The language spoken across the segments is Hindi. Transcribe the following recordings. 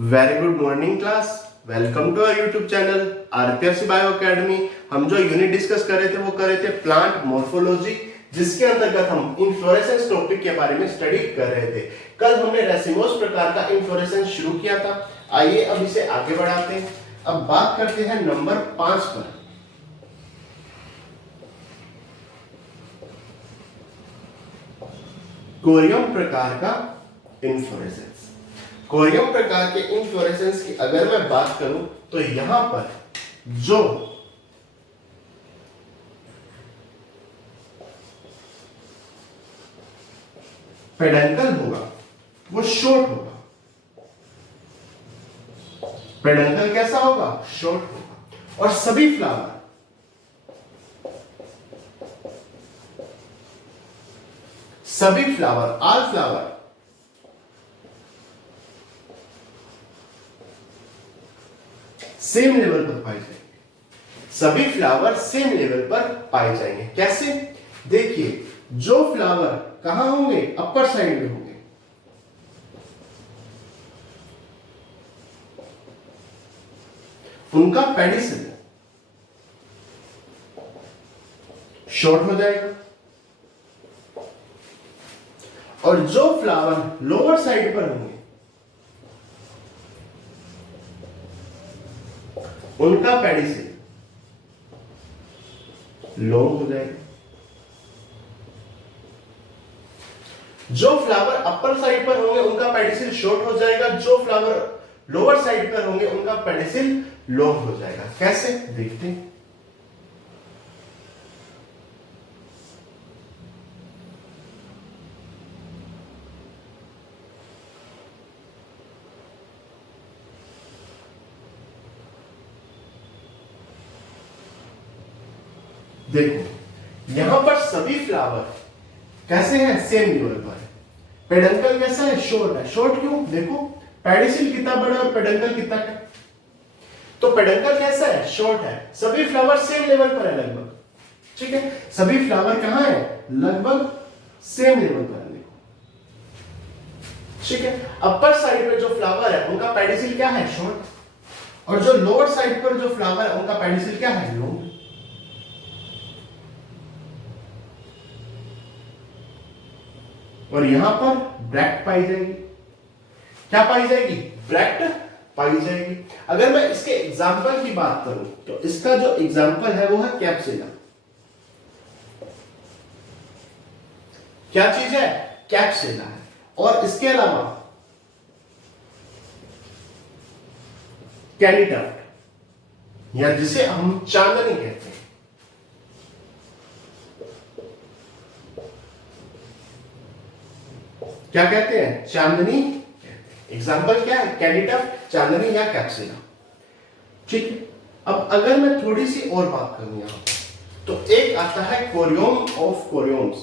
Very good morning class. Welcome to our YouTube channel RPSC bio academy. हम जो यूनिट डिस्कस कर रहे थे वो कर रहे थे प्लांट मॉर्फोलॉजी, जिसके अंतर्गत हम इन्फ्लोरेसेंस टॉपिक के बारे में स्टडी कर रहे थे। कल हमने रेसिमोस प्रकार का इन्फ्लोरेसेंस शुरू किया था। आइए अब इसे आगे बढ़ाते हैं। अब बात करते हैं नंबर 5 पर। कोरियम प्रकार का इन्फ्लोरेसेंस। कोरियम प्रकार के इन्फ्लोरेसेंस की अगर मैं बात करूं तो यहां पर जो पेडंकल होगा वो शॉर्ट होगा। पेडंकल कैसा होगा? शॉर्ट होगा। और सभी flower all flower same level पर पाए जाएंगे। सभी फ्लावर सेम लेवल पर पाए जाएंगे। कैसे? देखिए, जो फ्लावर कहां होंगे? अपर साइड में होंगे। उनका पेडिसल शॉर्ट हो जाएगा। और जो फ्लावर लोअर साइड पर होंगे उनका पेडिसल लॉन्ग हो जाएगा। जो फ्लावर अपर साइड पर होंगे उनका पेडिसल शॉर्ट हो जाएगा। जो फ्लावर लोअर साइड पर होंगे उनका पेडिसल लॉन्ग हो जाएगा। कैसे? देखते हैं। देखो, यहां पर सभी फ्लावर कैसे हैं? सेम लेवल पर है। पेडंकल कैसा है? शॉर्ट है। शॉर्ट क्यों? देखो, पेडिसल कितना बड़ा और पेडंकल कितना है। तो पेडंकल कैसा है? शॉर्ट है। सभी फ्लावर सेम लेवल पर है लगभग। ठीक है, सभी फ्लावर कहां है? लगभग सेम लेवल पर है। देखो, ठीक है। अपर साइड पे जो फ्लावर है उनका पेडिसल क्या है? शॉर्ट। और जो लोअर साइड पर जो फ्लावर है उनका पेडिसल क्या है? लॉन्ग। और यहां पर ब्रैक्ट पाई जाएगी। क्या पाई जाएगी? ब्रैक्ट पाई जाएगी। अगर मैं इसके एग्जाम्पल की बात करूं तो इसका जो एग्जाम्पल है वो है कैप्सिला। क्या चीज है? कैप्सिला है। और इसके अलावा कैनिटफ्ट, या जिसे हम चांदनी कहते हैं। क्या कहते हैं? चांदनी। एग्जाम्पल क्या है? कैनिटफ्ट, चांदनी या कैप्सिला। ठीक है। अब अगर मैं थोड़ी सी और बात करूं यहां तो एक आता है कोरियम ऑफ कोरियम्स।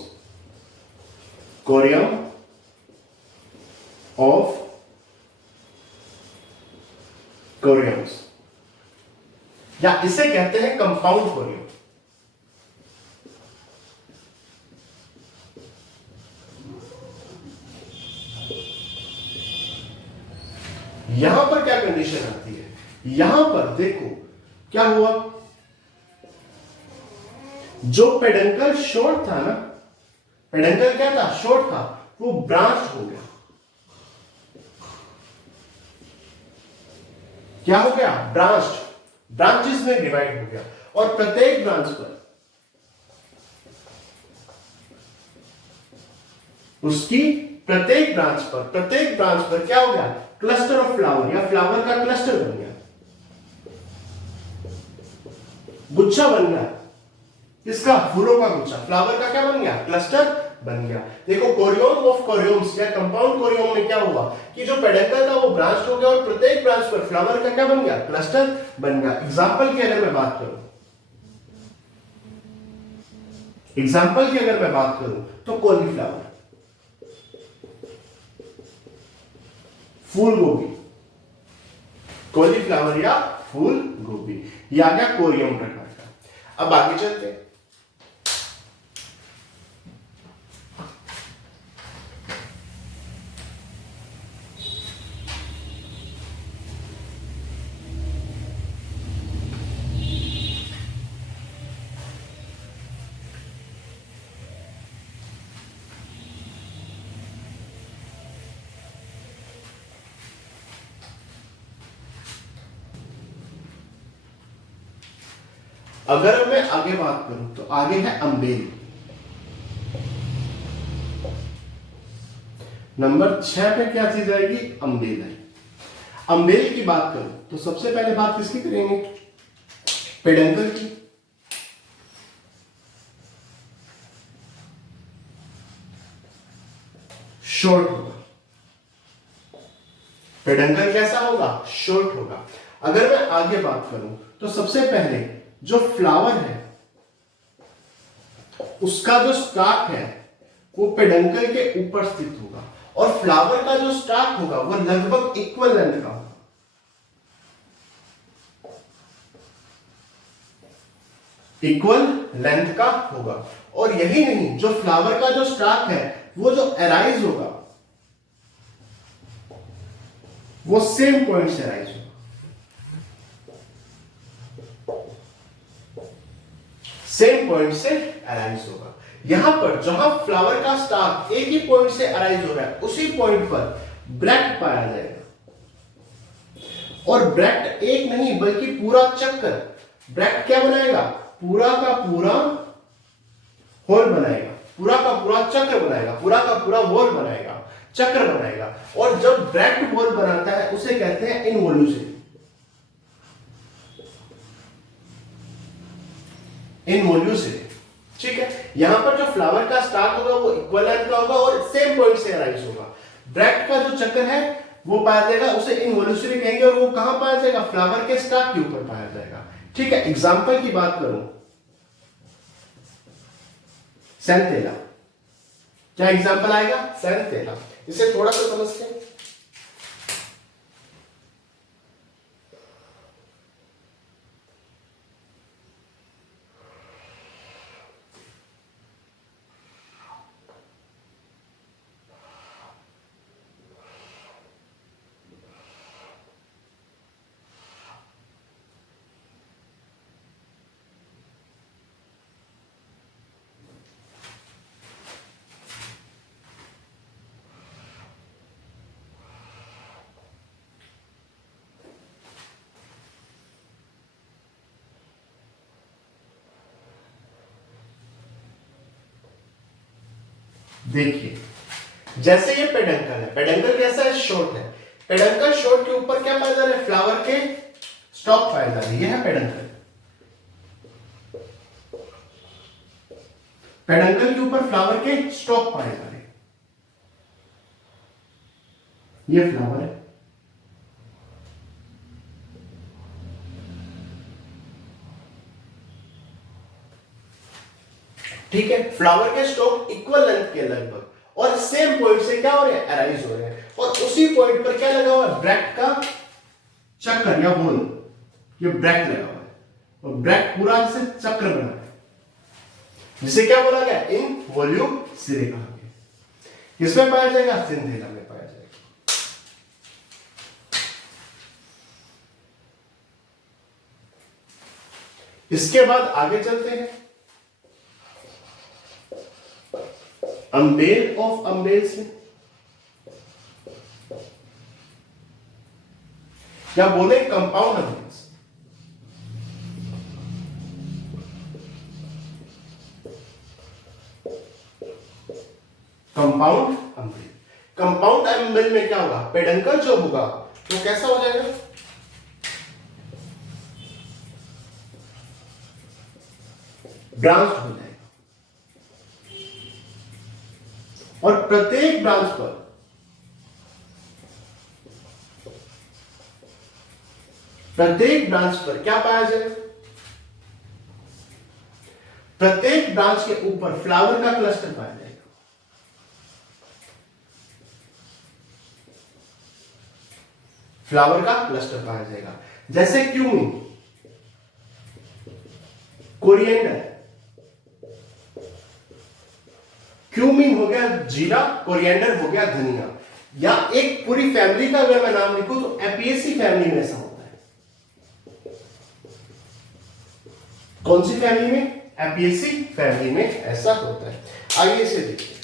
कोरियम ऑफ कोरियम्स, या इसे कहते हैं कंपाउंड कोरियम। यहां पर क्या कंडीशन आती है? यहां पर देखो क्या हुआ, जो पेडंकल शॉर्ट था ना, पेडंकल क्या था? शॉर्ट था, वो ब्रांच हो गया। क्या हो गया? ब्रांच। ब्रांचेस में डिवाइड हो गया। और प्रत्येक ब्रांच पर उसकी प्रत्येक ब्रांच पर क्या हो गया? क्लस्टर ऑफ फ्लावर, या फ्लावर का क्लस्टर बन गया, गुच्छा बन गया। किसका? फूलों का गुच्छा। फ्लावर का क्या बन गया? क्लस्टर बन गया। देखो, कोरियम ऑफ कोरियम्स या कंपाउंड कोरियम में क्या हुआ कि जो पेडंकल था वो ब्रांच हो गया और प्रत्येक ब्रांच पर फ्लावर का क्या बन गया? क्लस्टर बन गया। एग्जाम्पल की अगर मैं बात करूं तो कॉलीफ्लावर, फूल गोभी, कॉलीफ्लावर या फूल गोभी, ये आ गया कोरियम प्रकार का। अब आगे चलते हैं। अगर मैं आगे बात करूं तो आगे है अम्बेल। नंबर 6 पे क्या चीज आएगी? अम्बेल है। अम्बेल की बात करूं तो सबसे पहले बात किसकी करेंगे? पेडंकल की। शॉर्ट होगा। पेडंकल कैसा होगा? शॉर्ट होगा। अगर मैं आगे बात करूं तो सबसे पहले जो फ्लावर है उसका जो स्टार्ट है वो पेडंकल के ऊपर स्थित होगा और फ्लावर का जो स्टार्ट होगा वो लगभग इक्वल लेंथ का होगा। इक्वल लेंथ का होगा। और यही नहीं, जो फ्लावर का जो स्टार्ट है वो जो अराइज होगा वो सेम पॉइंट से अराइज होगा। सेम पॉइंट से अराइज होगा। यहां पर जहां फ्लावर का स्टार्ट एक ही पॉइंट से अराइज हो रहा है उसी पॉइंट पर ब्रैक्ट पाया जाएगा। और ब्रैक्ट एक नहीं बल्कि पूरा चक्कर, ब्रैक्ट क्या बनाएगा? पूरा का पूरा होल बनाएगा, पूरा का पूरा चक्र बनाएगा, पूरा का पूरा वॉल बनाएगा, चक्र बनाएगा। और जब ब्रैक्ट वॉल बनाता है उसे कहते हैं इनवोल्यूसिटी। इनवोल्यूसिटी, ठीक है। यहां पर जो फ्लावर का स्टार्ट होगा वो इक्वल लेंथ का होगा और सेम पॉइंट से अराइज होगा। ब्रैक्ट का जो चक्कर है वो पाया जाएगा, उसे इनवोल्यूसिटी कहेंगे। और वो कहां पाया जाएगा? फ्लावर के स्टार्ट के ऊपर पाया जाएगा, ठीक है। एग्जांपल की बात करूं, सेंथेला। क्या एग्जांपल आएगा? सेंथेला। इसे थोड़ा सा समझते हैं। देखिए, जैसे ये पेडंकल है, पेडंकल कैसा है? शॉर्ट है। पेडंकल शॉर्ट के ऊपर क्या पाया जा रहा है? फ्लावर के स्टॉक पाए जा रहे हैं। यह है पेडंकल। पेडंकल के ऊपर फ्लावर के स्टॉक पाए जा रहे हैं। ये फ्लावर है, ठीक है। फ्लावर के स्टॉक इक्वल लेंथ के लगभग और सेम पॉइंट से क्या हो रहे हैं? अराइज हो रहे हैं। और उसी पॉइंट पर क्या लगा हुआ है? ब्रैक्ट का चक्कर या होल, ये ब्रैक्ट लगा हुआ है। और ब्रैक्ट पूरा से चक्र बना है, जिसे क्या बोला गया? इनवोल्यूसिटी कहा गया। किसमें पाया जाएगा? सिंथेला में पाया जाएगा। इसके बाद आगे चलते हैं। अम्बेल ऑफ अम्बेल्स में क्या बोले? Compound umbels. Compound umbel. Compound umbel में क्या होगा? पेडंकल जो होगा वो कैसा हो जाएगा? ब्रांच हो जाएगा। और प्रत्येक ब्रांच पर क्या पाया जाएगा? प्रत्येक ब्रांच के ऊपर फ्लावर का क्लस्टर पाया जाएगा। फ्लावर का क्लस्टर पाया जाएगा। जैसे क्यूमीन, कोरिएंडर। क्यूमीन हो गया जीरा, कोरिएंडर हो गया धनिया। या एक पूरी फैमिली का अगर मैं नाम लिखूं तो एपिएसी फैमिली में ऐसा होता है। कौन सी फैमिली में? एपिएसी फैमिली में ऐसा होता है। आइए इसे देखिए।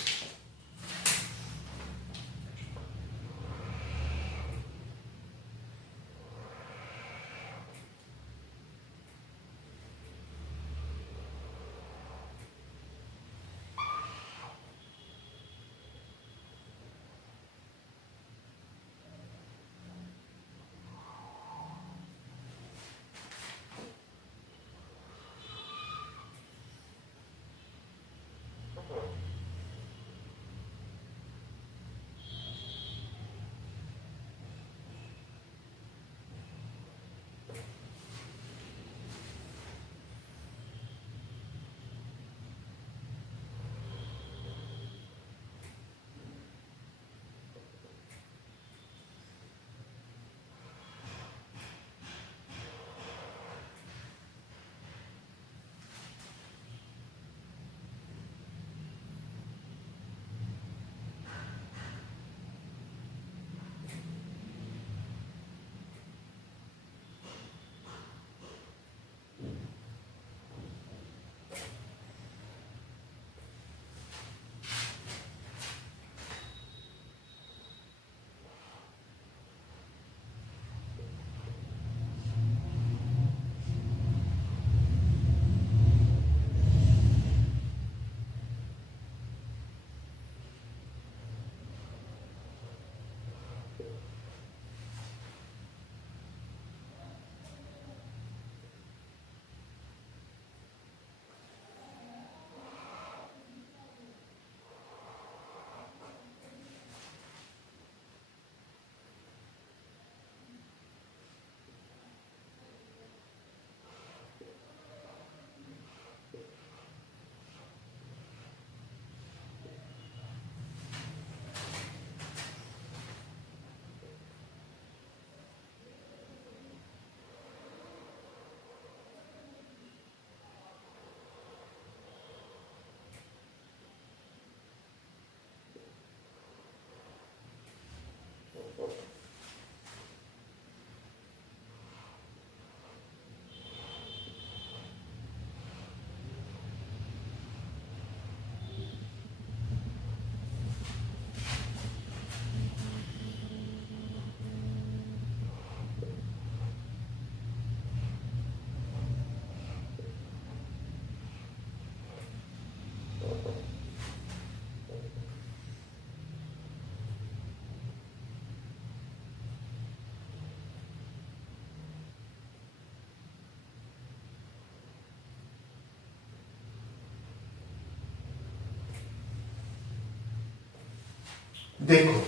देखो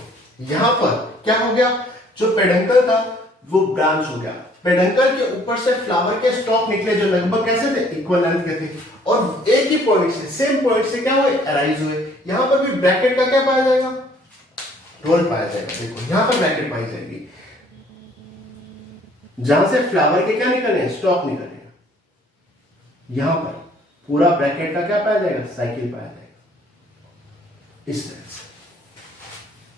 यहां पर क्या हो गया, जो पेडंकल था वो ब्रांच हो गया, पेडंकल के ऊपर से फ्लावर के स्टॉक निकले जो लगभग कैसे थे, इक्वल लेंथ के थे, और एक ही पॉइंट से, सेम पॉइंट से क्या हुए, अराइज हुए। यहां पर भी ब्रैकेट का क्या पाया जाएगा, रोल पाया जाएगा। देखो यहां पर ब्रैकेट पाई जाएगी, जहां से फ्लावर के क्या निकले, स्टॉक निकले, यहां पर पूरा ब्रैकेट का क्या पाया जाएगा, साइकिल पाया जाएगा, इस तरह से,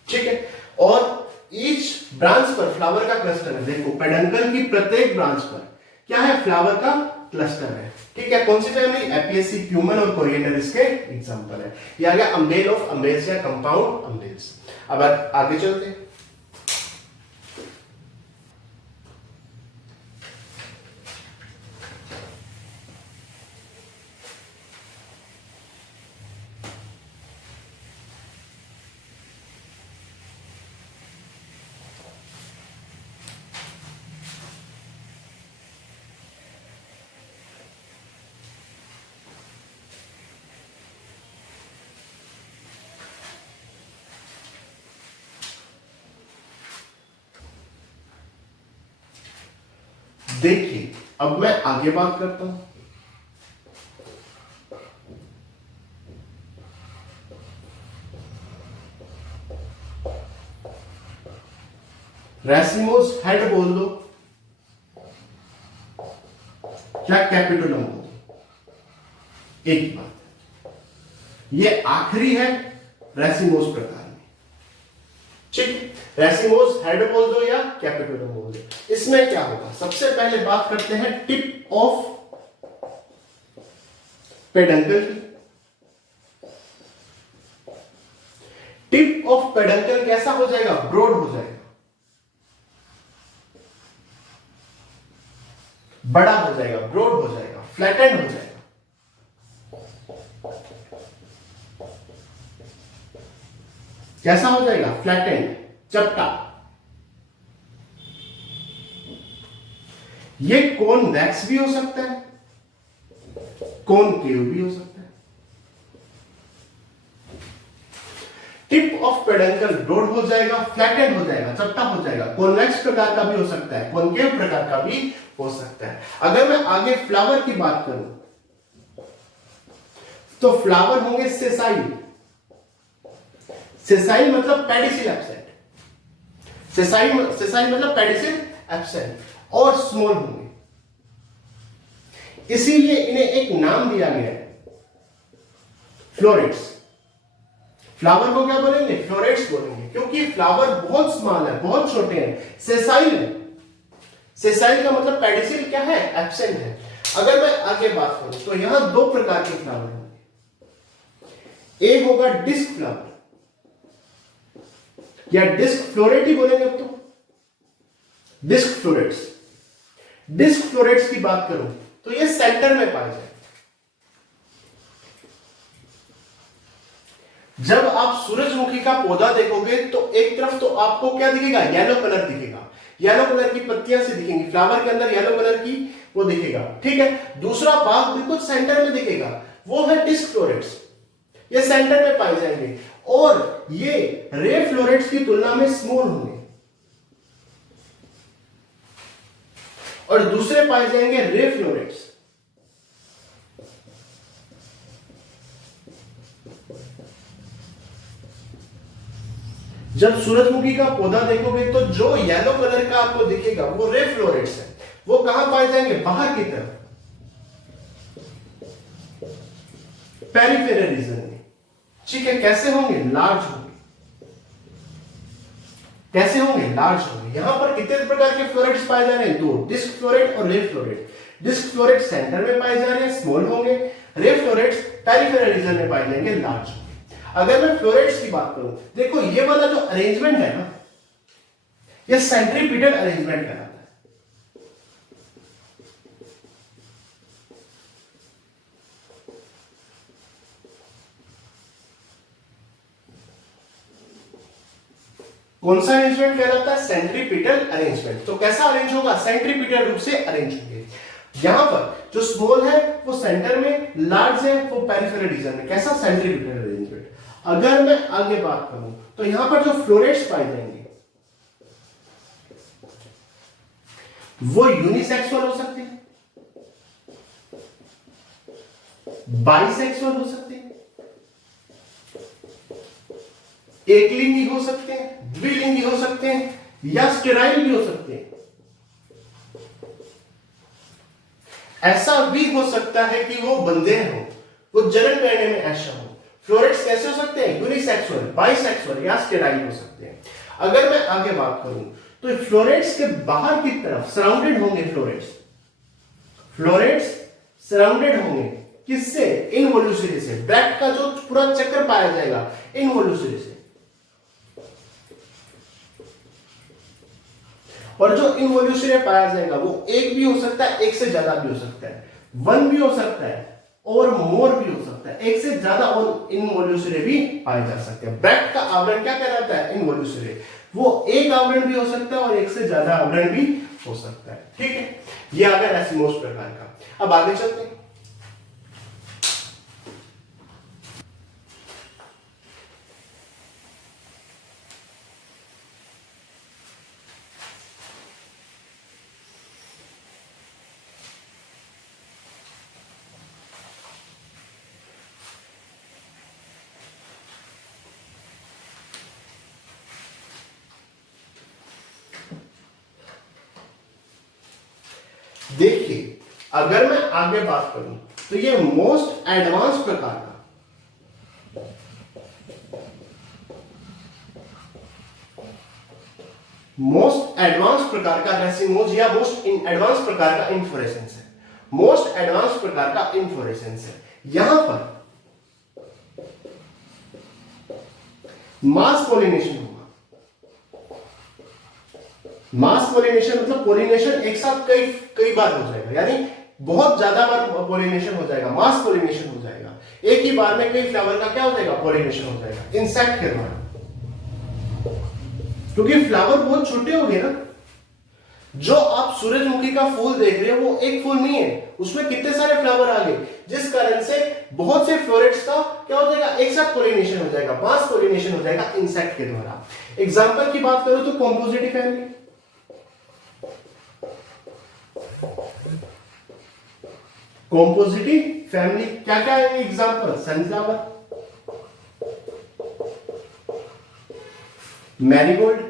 ठीक है। और ईच ब्रांच पर फ्लावर का क्लस्टर है। देखो पेडंकल की प्रत्येक ब्रांच पर क्या है, फ्लावर का क्लस्टर है, ठीक है। कौन सी फैमिली, एपियेसी, प्यूमन और कोरिएंडर इसके एग्जांपल है। ये आ गया अम्बेल ऑफ अम्बेल्स या कंपाउंड अम्बेल्स। अब आगे चलते हैं। देखिए अब मैं आगे बात करता हूं। रेसिमोस हेड बोल दो क्या कैपिटुलम बोल दो, एक बात, ये आखिरी है रेसिमोस प्रकार में, ठीक। रेसिमोस हेड बोल दो या कैपिटुलम बोल दो। इसमें क्या होगा, सबसे पहले बात करते हैं टिप ऑफ पेडंकल की। टिप ऑफ पेडंकल कैसा हो जाएगा, ब्रॉड हो जाएगा, बड़ा हो जाएगा, ब्रॉड हो जाएगा, फ्लैटेंड हो जाएगा। कैसा हो जाएगा, फ्लैटेंड, चपटा। ये कॉन्वेक्स भी हो सकता है, कॉनकेव भी हो सकता है। टिप ऑफ पेडंकल ब्रॉड हो जाएगा, फ्लैटेंड हो जाएगा, चपटा हो जाएगा, कॉन्वेक्स प्रकार का भी हो सकता है, कॉनकेव प्रकार का भी हो सकता है। अगर मैं आगे फ्लावर की बात करूं तो फ्लावर होंगे सेसाइल। सेसाइल मतलब पेडिसिल एब्सेंट, सेसाइल मतलब पेडिसिल एब्सेंट, और स्मॉल होंगे, इसीलिए इन्हें एक नाम दिया गया है, फ्लोरेट्स। फ्लावर को क्या बोलेंगे, फ्लोरेट्स बोलेंगे, क्योंकि फ्लावर बहुत स्मॉल है, बहुत छोटे हैं, सेसाइल है। सेसाइल का मतलब पेडिसिल क्या है, एब्सेंट है। अगर मैं आगे बात करूं तो यहां दो प्रकार के फ्लावर होंगे, एक होगा डिस्क फ्लावर या डिस्क फ्लोरेट ही बोलेंगे अब तो, डिस्क फ्लोरेट्स। डिस्क फ्लोरेट्स की बात करूं तो ये सेंटर में पाए जाए। जब आप सूरजमुखी का पौधा देखोगे तो एक तरफ तो आपको क्या दिखेगा, येलो कलर दिखेगा, येलो कलर की पत्तियां से दिखेंगी, फ्लावर के अंदर येलो कलर की वो दिखेगा, ठीक है। दूसरा भाग बिल्कुल सेंटर में दिखेगा, वो है डिस्क फ्लोरेट्स, ये सेंटर में पाए जाएंगे, और ये रे फ्लोरेट्स की तुलना में स्मॉल होंगे, और दूसरे पाए जाएंगे रे फ्लोरेट्स। जब सूरजमुखी का पौधा देखोगे तो जो येलो कलर का आपको दिखेगा वो रे फ्लोरेट्स है। वो कहां पाए जाएंगे, बाहर की तरफ, पेरिफेरल रीजन में, ठीक है। कैसे होंगे, लार्ज होंगे। कैसे होंगे, लार्ज होंगे। यहां पर कितने प्रकार के फ्लोरेट्स पाए जा रहे हैं, दो, डिस्क फ्लोरेट और रे फ्लोरेट। डिस्क फ्लोरेट सेंटर में पाए जा रहे हैं, स्मॉल होंगे, रे फ्लोरेट्स पेरिफेरल रीजन में पाए जाएंगे, लार्ज होंगे। अगर मैं फ्लोरेट्स की बात करूं, देखो ये वाला जो अरेंजमेंट है ना, ये सेंट्रीपिटल अरेंजमेंट कहलाता है। कौन सा अरेंजमेंट कहलाता है, सेंट्रीपिटल अरेंजमेंट। तो कैसा अरेंज होगा, सेंट्रीपिटल रूप से अरेंज होंगे। यहां पर जो स्मॉल है वो सेंटर में, लार्ज है वो पेरिफेरल रीजन में। कैसा, सेंट्रीपिटल अरेंजमेंट। अगर मैं आगे बात करूं तो यहां पर जो फ्लोरेट्स पाए जाएंगे वो यूनिसेक्सुअल हो सकते हैं, बाइसेक्सुअल हो सकते हैं, एकलिंगी हो सकते हैं, द्विलिंगी हो सकते हैं, या स्टेराइल भी हो सकते हैं। ऐसा भी हो सकता है कि वो बंधे हो, वो जन्म करने में ऐसा हो। फ्लोरेट्स कैसे हो सकते हैं? यूनिसेक्सुअल, बाइसेक्सुअल या स्टेराइल हो सकते हैं। अगर मैं आगे बात करूं तो फ्लोरेट्स के बाहर की तरफ सराउंडेड होंगे, फ्लोरेट्स सराउंडेड होंगे किससे? इनवोल्यूशरी से। ब्रैक्ट का जो पूरा चक्कर पाया जाएगा इनवोल्यूशरी से, और जो इनवोल्यूशरी पाया जाएगा वो एक भी हो सकता है, एक से ज्यादा भी हो सकता है, वन भी हो सकता है और मोर भी हो सकता है, एक से ज्यादा और इनवोल्यूशरी भी पाए जा सकते हैं। ब्रैक्ट का आवरण क्या कहलाता है? इनवोल्यूशरी। वो एक आवरण भी हो सकता है और एक से ज्यादा आवरण भी हो सकता है। ठीक है, ये आ गया रैसिमोस प्रकार का। अब आगे चलते हैं। देखिए, अगर मैं आगे बात करूं तो ये मोस्ट एडवांस प्रकार का रेसिमोज या मोस्ट एडवांस प्रकार का इन्फ्लोरेसेंस है। मोस्ट एडवांस प्रकार का इन्फ्लोरेसेंस है। यहां पर मास पॉलिनेशन होगा। मास पॉलिनेशन मतलब पॉलिनेशन एक साथ कई बार हो जाएगा, यानी बहुत ज्यादा बार पॉलिनेशन हो जाएगा, मास पॉलिनेशन हो जाएगा। एक ही बार में कई फ्लावर का क्या हो जाएगा? पॉलिनेशन हो जाएगा इंसेक्ट के द्वारा। क्योंकि फ्लावर बहुत छोटे हो गए ना। जो आप सूरजमुखी का फूल देख रहे हो वो एक फूल नहीं है, उसमें कितने सारे फ्लावर आ गए, जिस कारण से बहुत से फ्लोरेट्स का क्या हो जाएगा? एक साथ पॉलिनेशन हो जाएगा, मास पॉलिनेशन हो जाएगा इंसेक्ट के द्वारा। एग्जांपल की बात करो तो कॉम्पोजिटी फैमिली, कॉम्पोजिटी फैमिली क्या क्या है एग्जांपल? सनफ्लावर, मैरीगोल्ड,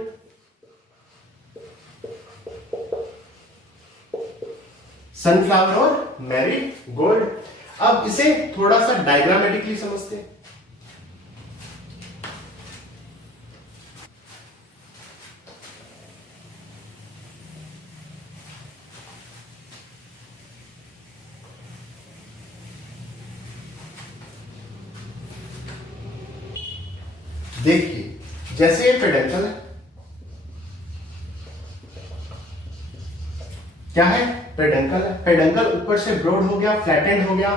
सनफ्लावर और मैरीगोल्ड। अब इसे थोड़ा सा डायग्रामेटिकली समझते हैं। देखिए, जैसे ये पेडंकल है, क्या है? पेडंकल है। पेडंकल ऊपर से ब्रॉड हो गया, फ्लैटेंड हो गया,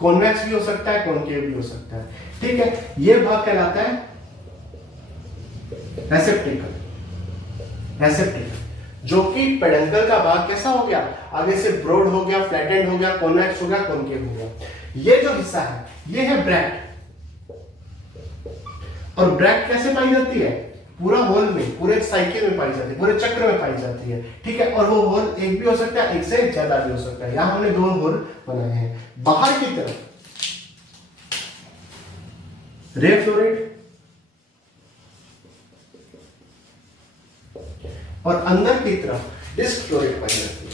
कॉन्वेक्स भी हो सकता है, कॉनकेव भी हो सकता है। ठीक है, ये भाग कहलाता है रेसेप्टिकल। जो कि पेडंकल का भाग कैसा हो गया? आगे से ब्रॉड हो गया, फ्लैटेंड हो गया, कॉन्वेक्स हो गया, कॉनकेव हो गया। ये जो हिस्सा है ये है ब्रैक्ट। और ब्रैक्ट कैसे पाई जाती है? पूरा होल में, पूरे साइकिल में पाई जाती है, पूरे चक्र में पाई जाती है। ठीक है, और वो होल एक भी हो सकता है, एक से ज्यादा भी हो सकता है। यहां हमने दो होल बनाए हैं। बाहर की तरफ रे फ्लोरेट और अंदर की तरफ डिस्क फ्लोरेट पाई जाती है।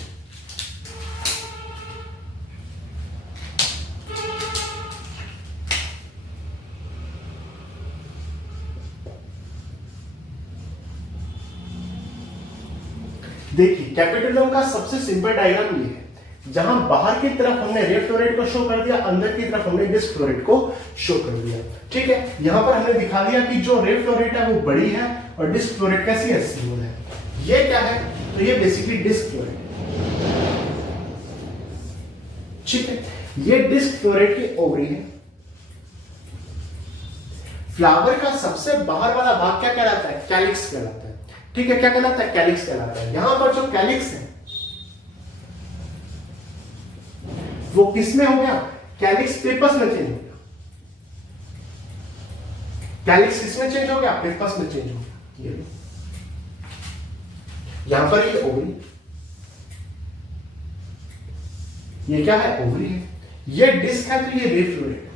देखिए, कैपिटोलम का सबसे सिंपल डायग्राम ये है, जहां बाहर की तरफ हमने रे फ्लोरेट को शो कर दिया, अंदर की तरफ हमने डिस्क फ्लोरेट को शो कर दिया। ठीक है, यहां पर हमने दिखा दिया कि जो रे फ्लोरेट है वो बड़ी है और डिस्क फ्लोरेट कैसी है? स्मॉल है। ये क्या है? तो ये बेसिकली डिस्क फ्लोरेट है। ठीक है, ये डिस्क फ्लोरेट की ओवरी है। फ्लावर का सबसे बाहर वाला भाग क्या कहलाता है? कैलिक्स कहलाता है। ठीक है, क्या कहलाता है? कैलिक्स कहलाता है। यहां पर जो कैलिक्स है वो किस में हो गया? कैलिक्स पेपस में चेंज हो गया। कैलिक्स किसमें चेंज हो गया? पेपस में चेंज हो गया। ये लो, यहां पर ये ओवरी, ये क्या है? ओवरी है। ये डिस्क है तो ये वेव फ्लूइड है।